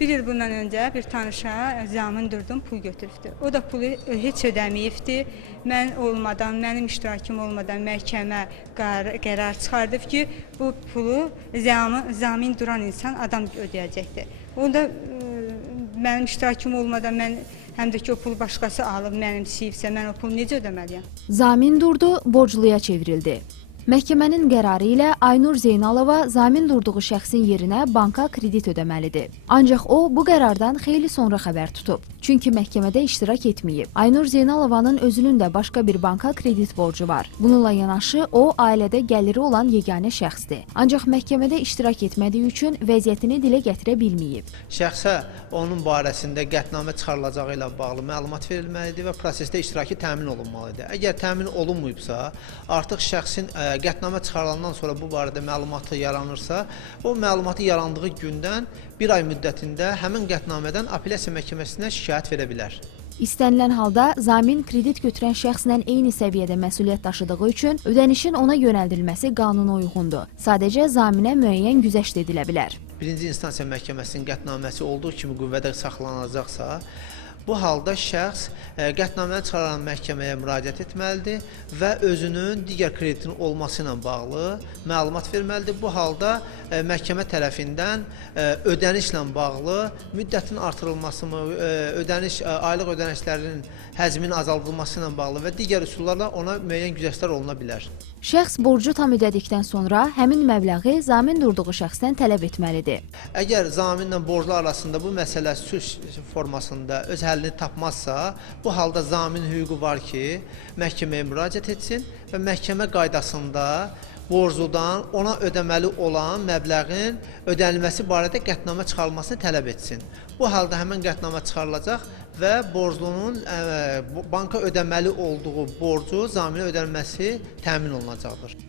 Bir il bundan öncə bir tanışa zamin durdum, pul götürübdü. O da pulu heç ödəməyibdi. Mən olmadan, mənim iştirakım olmadan məhkəmə qərar, qərar ki, bu pulu zamin, zamin duran insan adam ödəyəcəkdir. Onda ə, mənim iştirakım olmadan mən həm də ki o pulu başqası alıb mənimsəyibsə, mən o pulu necə ödəməliyəm? Zamin durdu, borcluya çevrildi. Məhkəmənin qərarı ilə Aynur Zeynalova zamin durduğu şəxsin yerinə banka kredit ödəməlidir. Ancaq o bu qərardan xeyli sonra xəbər tutub. Çünki məhkəmədə iştirak etməyib. Aynur Zeynalovanın özünün də başqa bir banka kredit borcu var. Bununla yanaşı o ailədə gəliri olan yeganə şəxsdir. Ancaq məhkəmədə iştirak etmədiyi üçün vəziyyətini dilə gətirə bilməyib. Şəxsə onun barəsində qətnamə çıxarılacağı ilə bağlı məlumat verilməlidir və prosesdə iştirakı təmin olunmalıdır. Əgər təmin olunmayıbsa, artıq şəxsin qətnamə çıxarılandan sonra bu barədə məlumatı yaranırsa, o məlumatı yarandığı gündən bir ay müddətində həmin qətnamədən apellyasiya məhkəməsinə şikayət verə bilər. İstənilən halda zamin kredit götürən şəxslə eyni səviyyədə məsuliyyət daşıdığı üçün ödənişin ona yönəldilməsi qanuna uyğundur. Sadəcə zaminə müəyyən güzəşt edilə bilər. Birinci instansiya məhkəməsinin qətnaməsi olduğu kimi qüvvədə saxlanılacaqsa, bu halda şəxs ə, qətnaməni çıxaran məhkəməyə müraciət etməlidir və özünün digər kreditinin olması ilə bağlı məlumat verməlidir. Bu halda ə, məhkəmə tərəfindən ə, ödənişlə bağlı müddətin artırılması ödəniş aylıq ödənişlərinin həcminin azaldılması ilə bağlı və digər üsullarla ona müəyyən güzəştlər oluna bilər. Şəxs borcu tam ödədikdən sonra həmin məbləği zamin durduğu şəxsdən tələb etməlidir. Əgər zaminlə borclu arasında bu məsələ sülh formasında öz həllini tapmazsa, bu halda zamin hüququ var ki, məhkəməyə müraciət etsin və məhkəmə qaydasında borcludan ona ödəməli olan məbləğin ödənilməsi barədə qətnamə çıxarılmasını tələb etsin. Bu halda həmin qətnamə çıxarılacaq və borclunun ə, banka ödəməli olduğu borcu zaminə ödənilməsi təmin olunacaqdır.